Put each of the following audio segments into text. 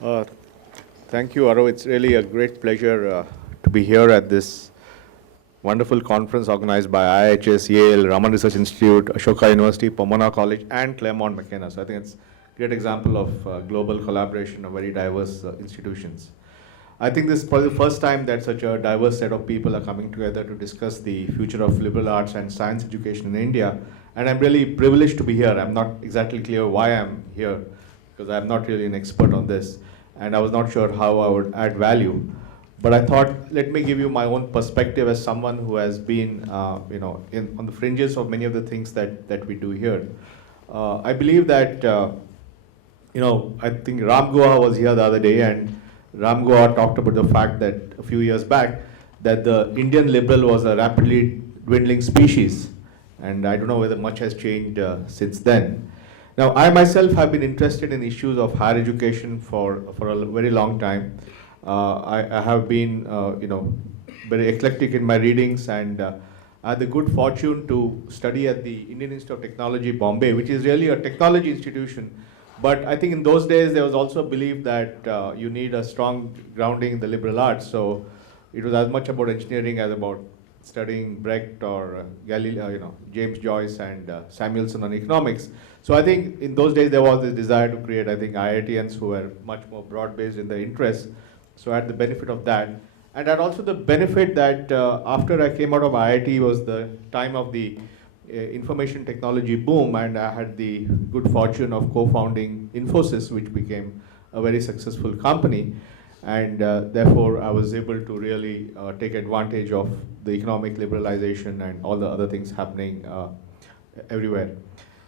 Uh, Thank you, Aro. It's really a great pleasure to be here at this wonderful conference organized by IHS, Yale, Raman Research Institute, Ashoka University, Pomona College, and Claremont McKenna. So I think it's a great example of global collaboration of very diverse institutions. I think this is probably the first time that such a diverse set of people are coming together to discuss the future of liberal arts and science education in India. And I'm really privileged to be here. I'm not exactly clear why I'm here, because I'm not really an expert on this. And I was not sure how I would add value. But I thought, let me give you my own perspective as someone who has been, on the fringes of many of the things that we do here. I believe that, I think Ram Goa was here the other day, and Ram Goa talked about the fact that a few years back, that the Indian liberal was a rapidly dwindling species. And I don't know whether much has changed since then. Now, I myself have been interested in issues of higher education for a very long time. I have been, very eclectic in my readings, and I had the good fortune to study at the Indian Institute of Technology, Bombay, which is really a technology institution. But I think in those days, there was also a belief that you need a strong grounding in the liberal arts. So it was as much about engineering as about studying Brecht or Galileo, James Joyce and Samuelson on economics. So I think in those days there was this desire to create, I think, IITians who were much more broad-based in their interests. So I had the benefit of that. And I had also the benefit that after I came out of IIT was the time of the information technology boom, and I had the good fortune of co-founding Infosys, which became a very successful company. And therefore, I was able to really take advantage of the economic liberalization and all the other things happening everywhere.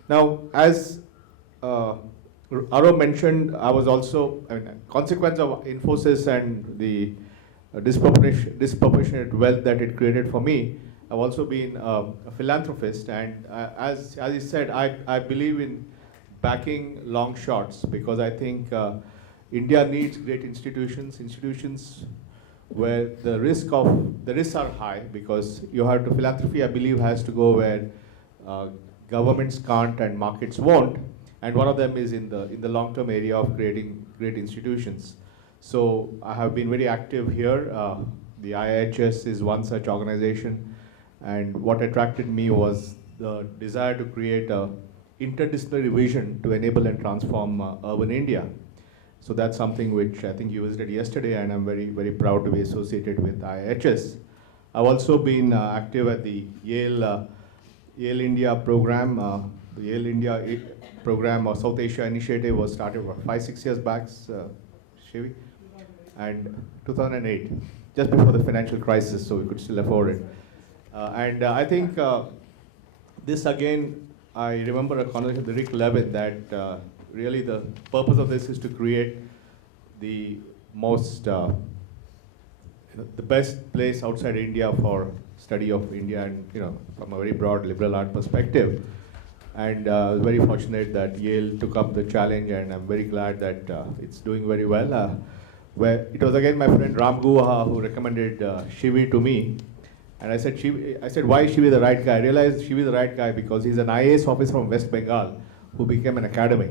Now, as Aro mentioned, I was also, consequence of Infosys and the disproportionate wealth that it created for me, I've also been a philanthropist. And as he said, I believe in backing long shots, because I think India needs great institutions where the risks are high, because philanthropy, I believe, has to go where governments can't and markets won't, and one of them is in the long-term area of creating great institutions. So I have been very active here. The IHS is one such organization, and what attracted me was the desire to create a interdisciplinary vision to enable and transform urban India. So that's something which I think you visited yesterday, and I'm very, very proud to be associated with IHS. I've also been active at the Yale India program. The Yale India program or South Asia initiative was started 5-6 years back, Shivi, and 2008, just before the financial crisis, so we could still afford it. I think this again, I remember a conversation with Rick Levitt that really the purpose of this is to create the most, the best place outside India for study of India, and from a very broad liberal art perspective. And I was very fortunate that Yale took up the challenge, and I'm very glad that it's doing very well. Where it was again my friend Ram Guha who recommended Shivi to me. And I said, why is Shivi the right guy? I realized Shivi is the right guy because he's an IAS officer from West Bengal who became an academic.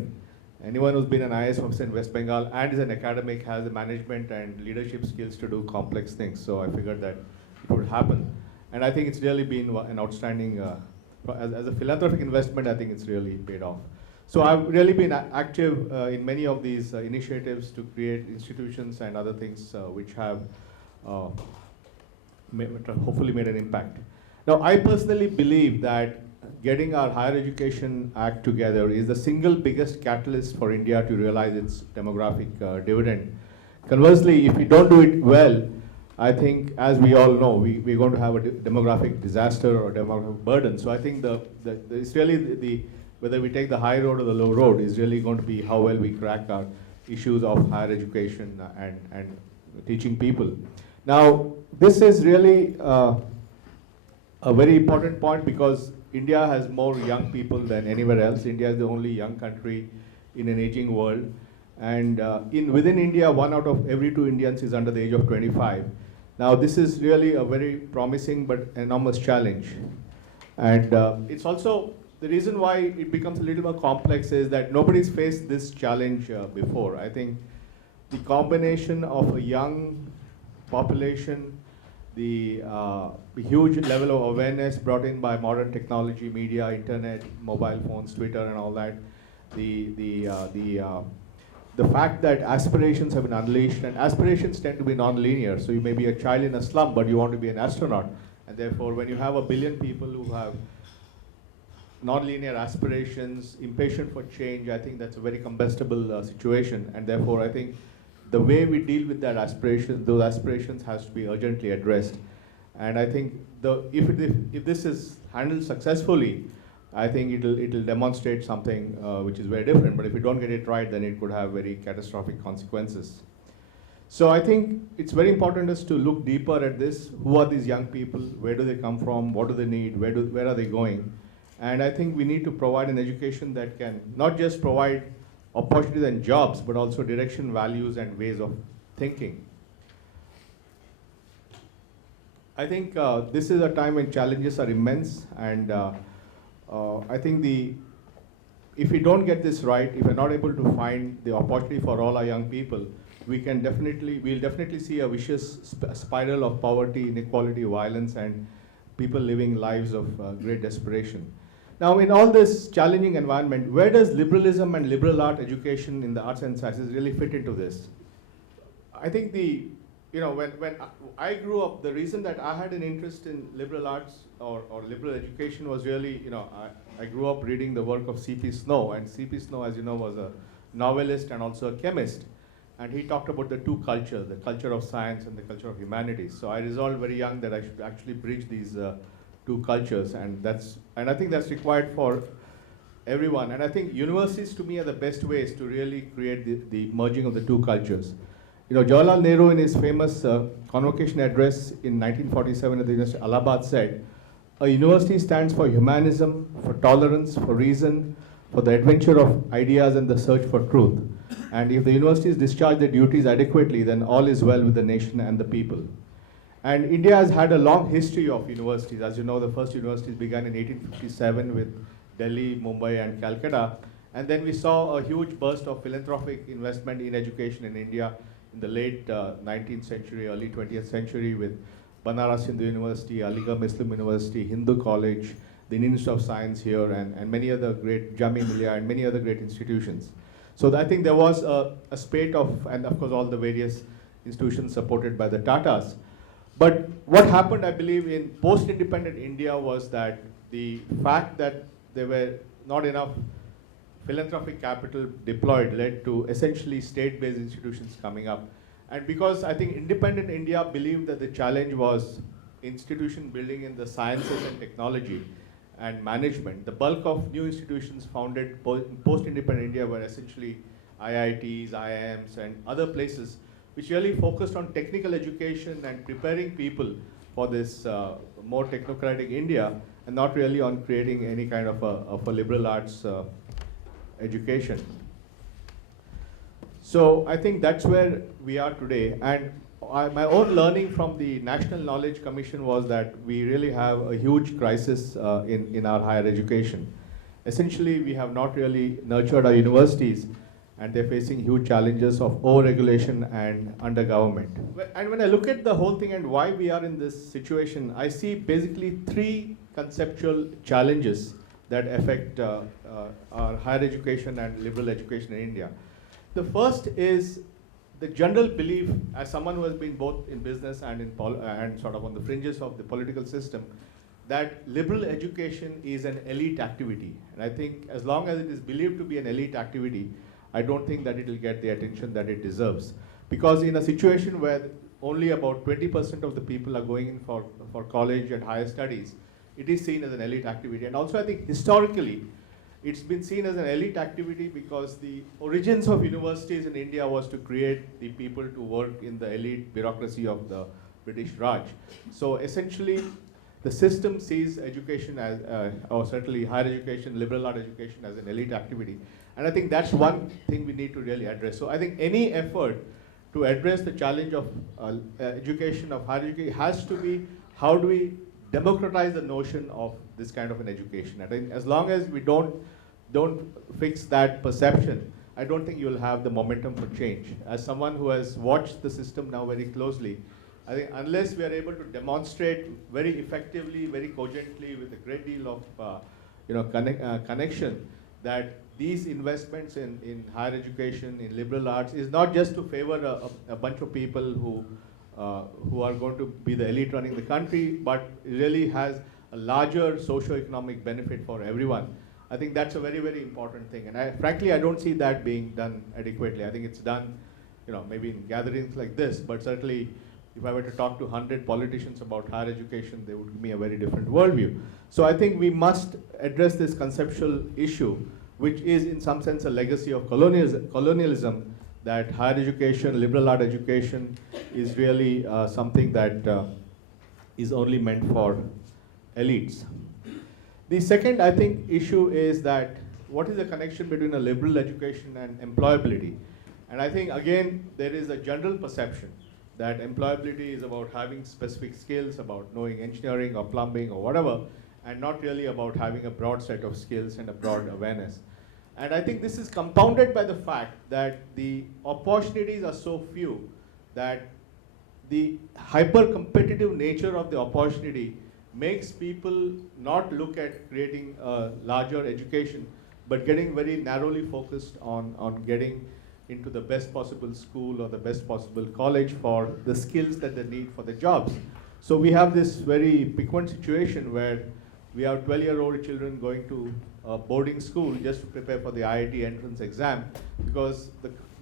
Anyone who's been an IAS officer in West Bengal and is an academic has the management and leadership skills to do complex things. So I figured that it would happen. And I think it's really been an outstanding, as a philanthropic investment, I think it's really paid off. So I've really been active in many of these initiatives to create institutions and other things which have hopefully made an impact. Now, I personally believe that getting our higher education act together is the single biggest catalyst for India to realize its demographic dividend. Conversely, if we don't do it well, I think, as we all know, we're going to have a demographic disaster or demographic burden. So I think it's really whether we take the high road or the low road is really going to be how well we crack our issues of higher education and teaching people. Now, this is really a very important point because India has more young people than anywhere else. India is the only young country in an aging world. And within India, 1 out of every 2 Indians is under the age of 25. Now, this is really a very promising but enormous challenge. And it's also, the reason why it becomes a little more complex is that nobody's faced this challenge before. I think the combination of a young population, the huge level of awareness brought in by modern technology, media, internet, mobile phones, Twitter, and all that, the fact that aspirations have been unleashed, and aspirations tend to be non-linear. So you may be a child in a slum, but you want to be an astronaut. And therefore, when you have 1 billion people who have non-linear aspirations, impatient for change, I think that's a very combustible situation. And therefore, I think the way we deal with that aspiration, those aspirations has to be urgently addressed. And I think if this is handled successfully, I think it'll demonstrate something which is very different. But if we don't get it right, then it could have very catastrophic consequences. So I think it's very important is to look deeper at this. Who are these young people? Where do they come from? What do they need? Where are they going? And I think we need to provide an education that can not just provide opportunities and jobs, but also direction, values, and ways of thinking. I think this is a time when challenges are immense, and I think if we don't get this right, if we're not able to find the opportunity for all our young people, we'll definitely see a vicious spiral of poverty, inequality, violence, and people living lives of great desperation. Now, in all this challenging environment, where does liberalism and liberal art education in the arts and sciences really fit into this? I think when I grew up, the reason that I had an interest in liberal arts or liberal education was really, I grew up reading the work of C.P. Snow, and C.P. Snow, as you know, was a novelist and also a chemist. And he talked about the two cultures, the culture of science and the culture of humanities. So I resolved very young that I should actually bridge these two cultures, and I think that's required for everyone. And I think universities, to me, are the best ways to really create the merging of the two cultures. Jawaharlal Nehru, in his famous convocation address in 1947 at the University of Allahabad, said, "A university stands for humanism, for tolerance, for reason, for the adventure of ideas and the search for truth. And if the universities discharge their duties adequately, then all is well with the nation and the people." And India has had a long history of universities. As you know, the first universities began in 1857 with Delhi, Mumbai, and Calcutta. And then we saw a huge burst of philanthropic investment in education in India in the late 19th century, early 20th century, with Banaras Hindu University, Aligarh Muslim University, Hindu College, the Indian Institute of Science here, and many other great, Jamia Millia, and many other great institutions. So I think there was a spate of, and of course all the various institutions supported by the Tatas. But what happened, I believe, in post-independent India was that the fact that there were not enough philanthropic capital deployed led to essentially state-based institutions coming up. And because I think independent India believed that the challenge was institution building in the sciences and technology and management, the bulk of new institutions founded post-independent India were essentially IITs, IIMs, and other places which really focused on technical education and preparing people for this more technocratic India, and not really on creating any kind of a liberal arts education. So I think that's where we are today. And my own learning from the National Knowledge Commission was that we really have a huge crisis in our higher education. Essentially, we have not really nurtured our universities, and they're facing huge challenges of over-regulation and under-government. And when I look at the whole thing and why we are in this situation, I see basically three conceptual challenges that affect our higher education and liberal education in India. The first is the general belief, as someone who has been both in business and and sort of on the fringes of the political system, that liberal education is an elite activity. And I think as long as it is believed to be an elite activity, I don't think that it will get the attention that it deserves. Because in a situation where only about 20% of the people are going in for college and higher studies, it is seen as an elite activity. And also I think historically, it's been seen as an elite activity because the origins of universities in India was to create the people to work in the elite bureaucracy of the British Raj. So essentially, the system sees education as, or certainly higher education, liberal art education as an elite activity. And I think that's one thing we need to really address. So I think any effort to address the challenge of education, of higher education, has to be how do we democratize the notion of this kind of an education. I think as long as we don't fix that perception, I don't think you'll have the momentum for change. As someone who has watched the system now very closely, I think unless we are able to demonstrate very effectively, very cogently, with a great deal of connection, that these investments in higher education, in liberal arts, is not just to favor a bunch of people who are going to be the elite running the country, but really has a larger socio-economic benefit for everyone. I think that's a very, very important thing. And frankly, I don't see that being done adequately. I think it's done, maybe in gatherings like this, but certainly if I were to talk to 100 politicians about higher education, they would give me a very different worldview. So I think we must address this conceptual issue, which is in some sense a legacy of colonialism, that higher education, liberal art education is really something that is only meant for elites. The second, I think, issue is that what is the connection between a liberal education and employability? And I think, again, there is a general perception that employability is about having specific skills, about knowing engineering or plumbing or whatever, and not really about having a broad set of skills and a broad awareness. And I think this is compounded by the fact that the opportunities are so few that the hyper-competitive nature of the opportunity makes people not look at creating a larger education, but getting very narrowly focused on getting into the best possible school or the best possible college for the skills that they need for the jobs. So we have this very piquant situation where we have 12-year-old children going to a boarding school just to prepare for the IIT entrance exam, because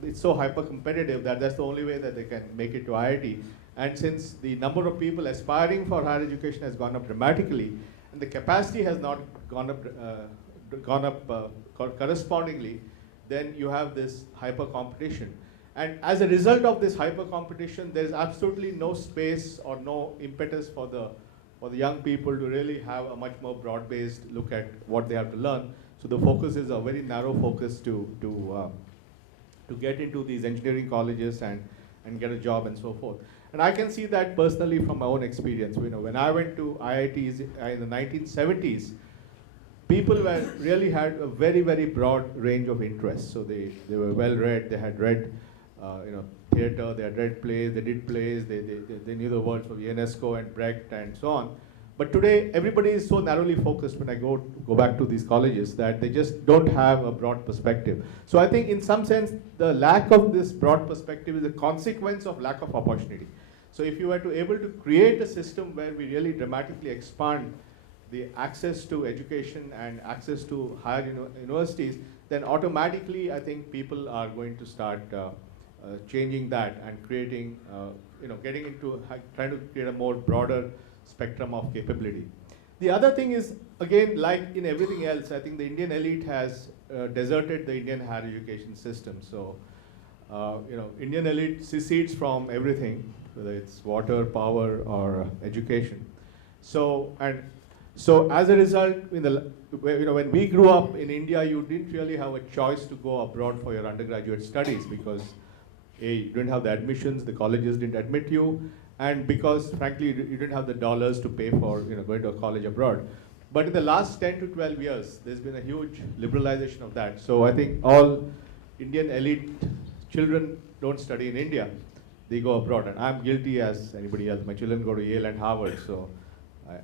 it's so hyper-competitive that that's the only way that they can make it to IIT. And since the number of people aspiring for higher education has gone up dramatically, and the capacity has not gone up correspondingly, then you have this hyper-competition. And as a result of this hyper-competition, there is absolutely no space or no impetus for the young people to really have a much more broad-based look at what they have to learn. So the focus is a very narrow focus to get into these engineering colleges and get a job and so forth. And I can see that personally from my own experience. When I went to IITs in the 1970s, people really had a very, very broad range of interests. So they were well read, they had read theater, they had read plays, they did plays, they knew the words of Ionesco and Brecht and so on. But today, everybody is so narrowly focused when I go back to these colleges that they just don't have a broad perspective. So I think in some sense, the lack of this broad perspective is a consequence of lack of opportunity. So if you were to able to create a system where we really dramatically expand the access to education and access to higher universities, then automatically I think people are going to start changing that and creating, getting into trying to create a more broader spectrum of capability. The other thing is, again, like in everything else, I think the Indian elite has deserted the Indian higher education system. So, Indian elite secedes from everything, whether it's water, power, or education. So as a result, when we grew up in India, you didn't really have a choice to go abroad for your undergraduate studies because A, you didn't have the admissions, the colleges didn't admit you, and because, frankly, you didn't have the dollars to pay for going to a college abroad. But in the last 10 to 12 years, there's been a huge liberalization of that. So I think all Indian elite children don't study in India. They go abroad, and I'm guilty as anybody else. My children go to Yale and Harvard,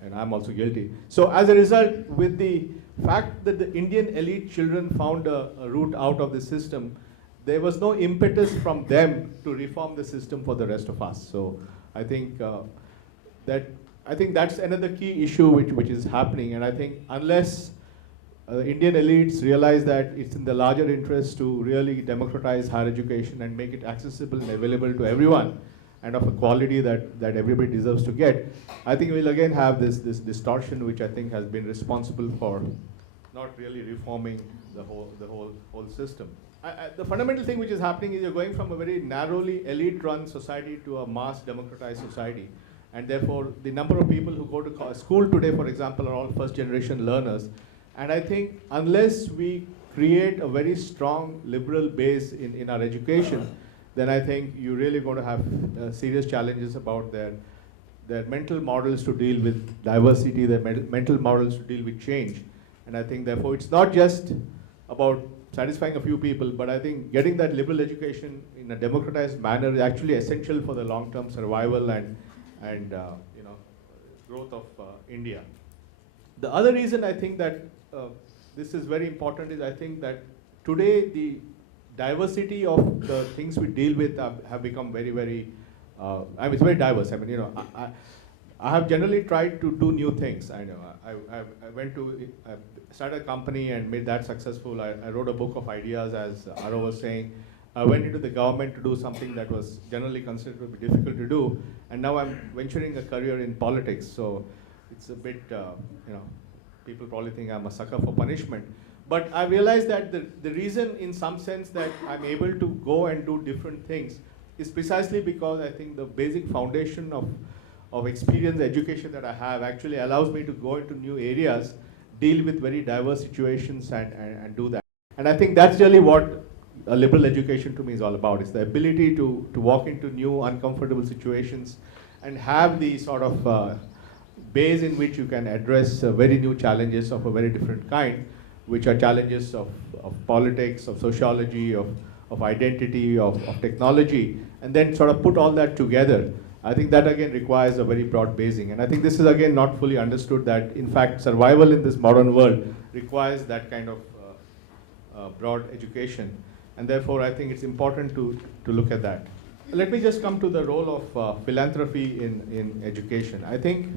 and I'm also guilty. So as a result, with the fact that the Indian elite children found a route out of the system, there was no impetus from them to reform the system for the rest of us. So I think that's another key issue which is happening, and I think unless Indian elites realize that it's in the larger interest to really democratize higher education and make it accessible and available to everyone, and of a quality that everybody deserves to get, I think we'll again have this distortion, which I think has been responsible for not really reforming the whole system. The fundamental thing which is happening is you're going from a very narrowly elite-run society to a mass democratized society. And therefore, the number of people who go to school today, for example, are all first-generation learners. And I think unless we create a very strong liberal base in our education, then I think you're really going to have serious challenges about their mental models to deal with diversity, their mental models to deal with change. And I think, therefore, it's not just about satisfying a few people, but I think getting that liberal education in a democratized manner is actually essential for the long-term survival and you know, growth of India. The other reason I think that this is very important is I think that today the diversity of the things we deal with have become very, very, I mean, it's very diverse. I mean, you know, I have generally tried to do new things. I know I went to start a company and made that successful. I wrote a book of ideas, as Aro was saying. I went into the government to do something that was generally considered to be difficult to do, and now I'm venturing a career in politics. So it's a bit, you know, people probably think I'm a sucker for punishment. But I realized that the reason, in some sense, that I'm able to go and do different things is precisely because I think the basic foundation of experience, education that I have actually allows me to go into new areas, deal with very diverse situations and do that. And I think that's really what a liberal education to me is all about. It's the ability to walk into new uncomfortable situations and have the sort of base in which you can address very new challenges of a very different kind, which are challenges of politics, of sociology, of identity, of technology, and then sort of put all that together. I think that again requires a very broad basing. And I think this is again not fully understood, that in fact survival in this modern world requires that kind of broad education. And therefore I think it's important to look at that. Let me just come to the role of philanthropy in education. I think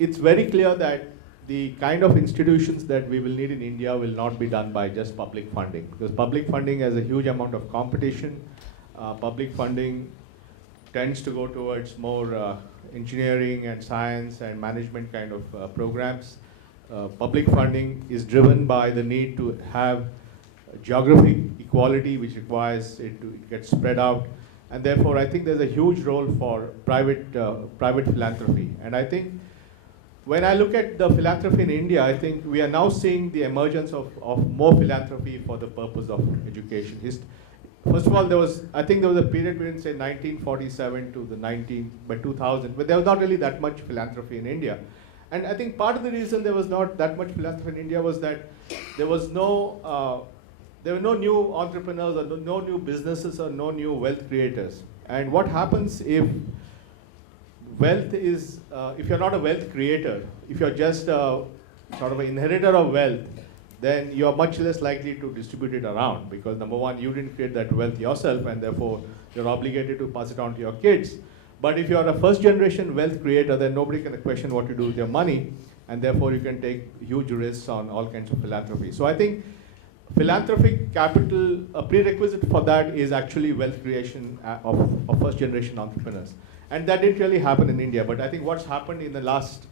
it's very clear that the kind of institutions that we will need in India will not be done by just public funding, because public funding has a huge amount of competition. Public funding tends to go towards more engineering and science and management kind of programs. Public funding is driven by the need to have geographic equality, which requires it to get spread out. And therefore, I think there's a huge role for private philanthropy. And I think when I look at the philanthropy in India, I think we are now seeing the emergence of more philanthropy for the purpose of education. First of all, I think there was a period between, say, 1947 to by 2000, but there was not really that much philanthropy in India. And I think part of the reason there was not that much philanthropy in India was that there were no new entrepreneurs or no new businesses or no new wealth creators. And what happens if wealth is, if you're not a wealth creator, if you're just sort of an inheritor of wealth, then you're much less likely to distribute it around, because number one, you didn't create that wealth yourself, and therefore you're obligated to pass it on to your kids. But if you're a first generation wealth creator, then nobody can question what you do with your money, and therefore you can take huge risks on all kinds of philanthropy. So I think philanthropic capital, a prerequisite for that is actually wealth creation of first generation entrepreneurs. And that didn't really happen in India, but I think what's happened in the last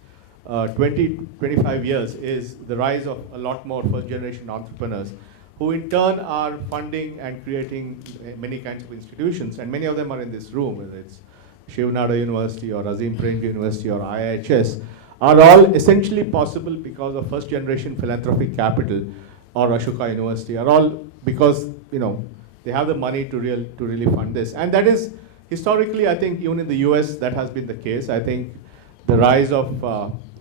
25 years is the rise of a lot more first generation entrepreneurs, who in turn are funding and creating many kinds of institutions, and many of them are in this room, whether it's Shiv Nada University or Azim Premji University or IIHS, are all essentially possible because of first generation philanthropic capital, or Ashoka University, are all because, you know, they have the money to really fund this. And that is historically, I think, even in the US, that has been the case. I think the rise of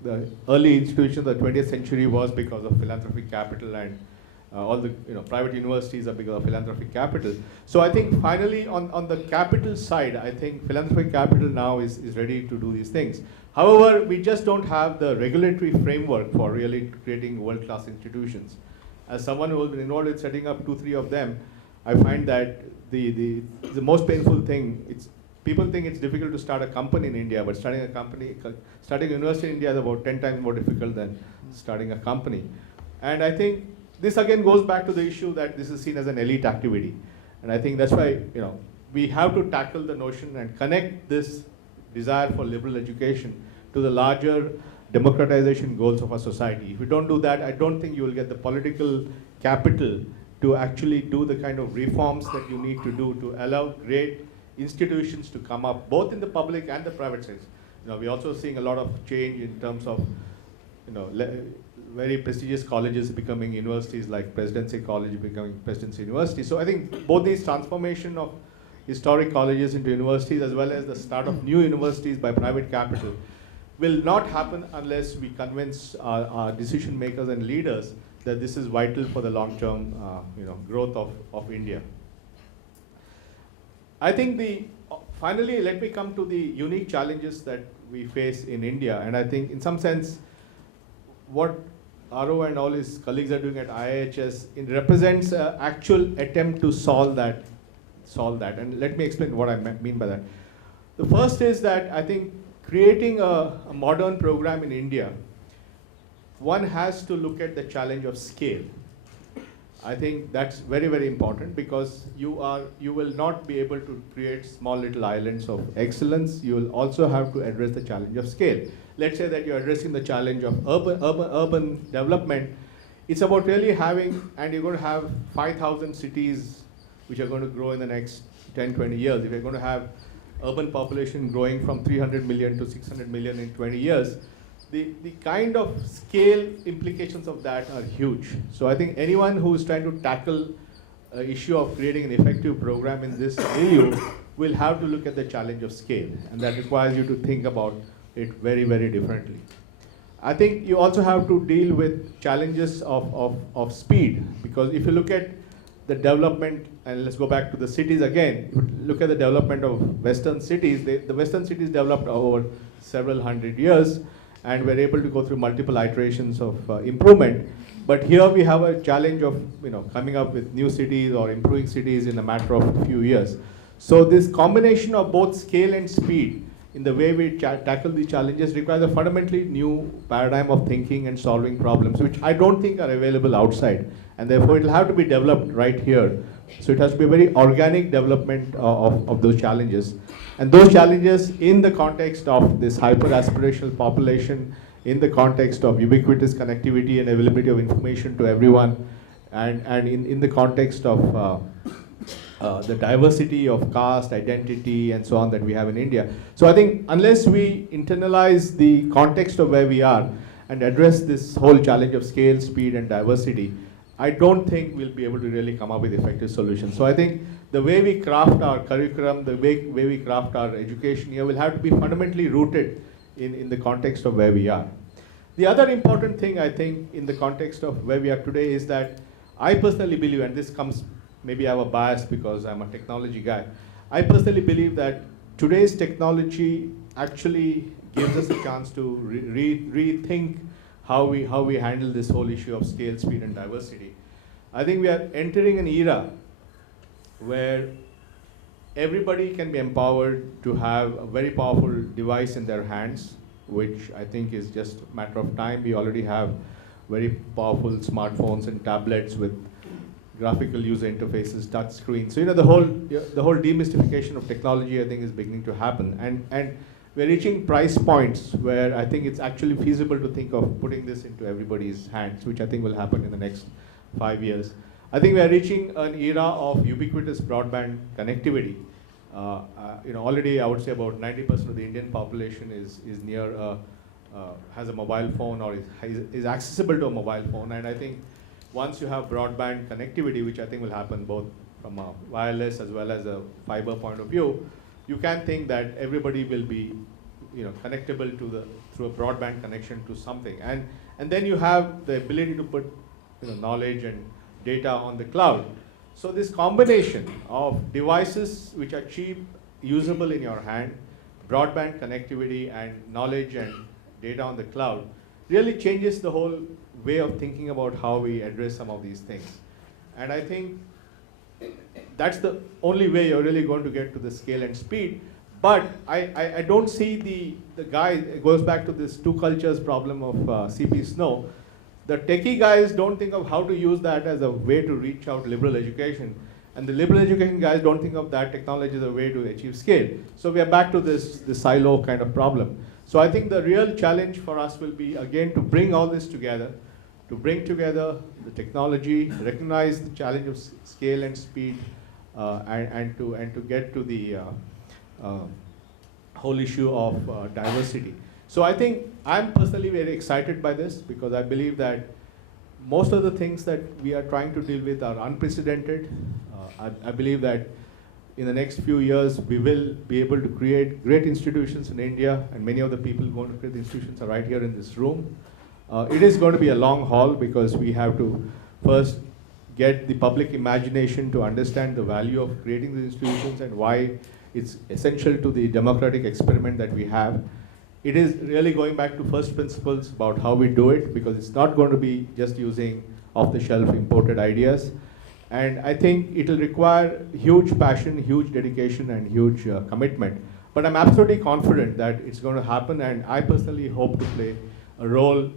the early institutions of the 20th century was because of philanthropic capital, and all the private universities are because of philanthropic capital. So I think finally on the capital side, I think philanthropic capital now is ready to do these things. However, we just don't have the regulatory framework for really creating world-class institutions. As someone who has been involved in setting up 2-3 of them, I find that the most painful thing, people think it's difficult to start a company in India, but starting a university in India is about 10 times more difficult than starting a company. And I think this again goes back to the issue that this is seen as an elite activity. And I think that's why, we have to tackle the notion and connect this desire for liberal education to the larger democratization goals of our society. If you don't do that, I don't think you will get the political capital to actually do the kind of reforms that you need to do to allow great institutions to come up, both in the public and the private sector. We're also seeing a lot of change in terms of, very prestigious colleges becoming universities, like Presidency College becoming Presidency University. So I think both these transformation of historic colleges into universities, as well as the start of new universities by private capital, will not happen unless we convince our decision makers and leaders that this is vital for the long-term growth of India. I think finally, let me come to the unique challenges that we face in India. And I think in some sense, what Aro and all his colleagues are doing at IIHS, it represents an actual attempt to solve that. And let me explain what I mean by that. The first is that I think creating a modern program in India, one has to look at the challenge of scale. I think that's very, very important, because you will not be able to create small little islands of excellence. You will also have to address the challenge of scale. Let's say that you're addressing the challenge of urban development. It's about really having, and you're going to have 5,000 cities which are going to grow in the next 10, 20 years. If you're going to have urban population growing from 300 million to 600 million in 20 years, the kind of scale implications of that are huge. So I think anyone who is trying to tackle an issue of creating an effective program in this milieu will have to look at the challenge of scale, and that requires you to think about it very, very differently. I think you also have to deal with challenges of speed, because if you look at the development, and let's go back to the cities again, if you look at the development of Western cities, the Western cities developed over several hundred years, and we're able to go through multiple iterations of improvement. But here we have a challenge of coming up with new cities or improving cities in a matter of a few years. So this combination of both scale and speed in the way we tackle these challenges requires a fundamentally new paradigm of thinking and solving problems, which I don't think are available outside. And therefore, it'll have to be developed right here. So it has to be a very organic development of those challenges. And those challenges in the context of this hyper-aspirational population, in the context of ubiquitous connectivity and availability of information to everyone, and in the context of the diversity of caste, identity, and so on that we have in India. So I think unless we internalize the context of where we are and address this whole challenge of scale, speed, and diversity, I don't think we'll be able to really come up with effective solutions. So I think the way we craft our curriculum, the way we craft our education here will have to be fundamentally rooted in the context of where we are. The other important thing, I think, in the context of where we are today is that I personally believe, and this comes, maybe I have a bias because I'm a technology guy, I personally believe that today's technology actually gives us a chance to rethink how we handle this whole issue of scale, speed, and diversity. I think we are entering an era where everybody can be empowered to have a very powerful device in their hands, which I think is just a matter of time. We already have very powerful smartphones and tablets with graphical user interfaces, touch screens. So the whole demystification of technology, I think, is beginning to happen. And we're reaching price points where I think it's actually feasible to think of putting this into everybody's hands, which I think will happen in the next 5 years. I think we are reaching an era of ubiquitous broadband connectivity. Already I would say about 90% of the Indian population is has a mobile phone or is accessible to a mobile phone. And I think once you have broadband connectivity, which I think will happen both from a wireless as well as a fiber point of view, you can think that everybody will be connectable through a broadband connection to something. And then you have the ability to put knowledge and data on the cloud. So this combination of devices which are cheap, usable in your hand, broadband connectivity, and knowledge and data on the cloud really changes the whole way of thinking about how we address some of these things. And I think that's the only way you're really going to get to the scale and speed. But I don't see the guy, it goes back to this two cultures problem of C.P. Snow. The techie guys don't think of how to use that as a way to reach out liberal education. And the liberal education guys don't think of that technology as a way to achieve scale. So we are back to this silo kind of problem. So I think the real challenge for us will be, again, to bring all this together, to bring together the technology, recognize the challenge of scale and speed, and to get to the whole issue of diversity. So I think I'm personally very excited by this, because I believe that most of the things that we are trying to deal with are unprecedented. I believe that in the next few years, we will be able to create great institutions in India, and many of the people going to create the institutions are right here in this room. It is going to be a long haul because we have to first get the public imagination to understand the value of creating these institutions and why it's essential to the democratic experiment that we have. It is really going back to first principles about how we do it, because it's not going to be just using off-the-shelf imported ideas. And I think it'll require huge passion, huge dedication, and huge commitment. But I'm absolutely confident that it's going to happen, and I personally hope to play a role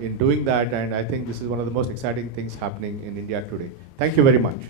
in doing that, and I think this is one of the most exciting things happening in India today. Thank you very much.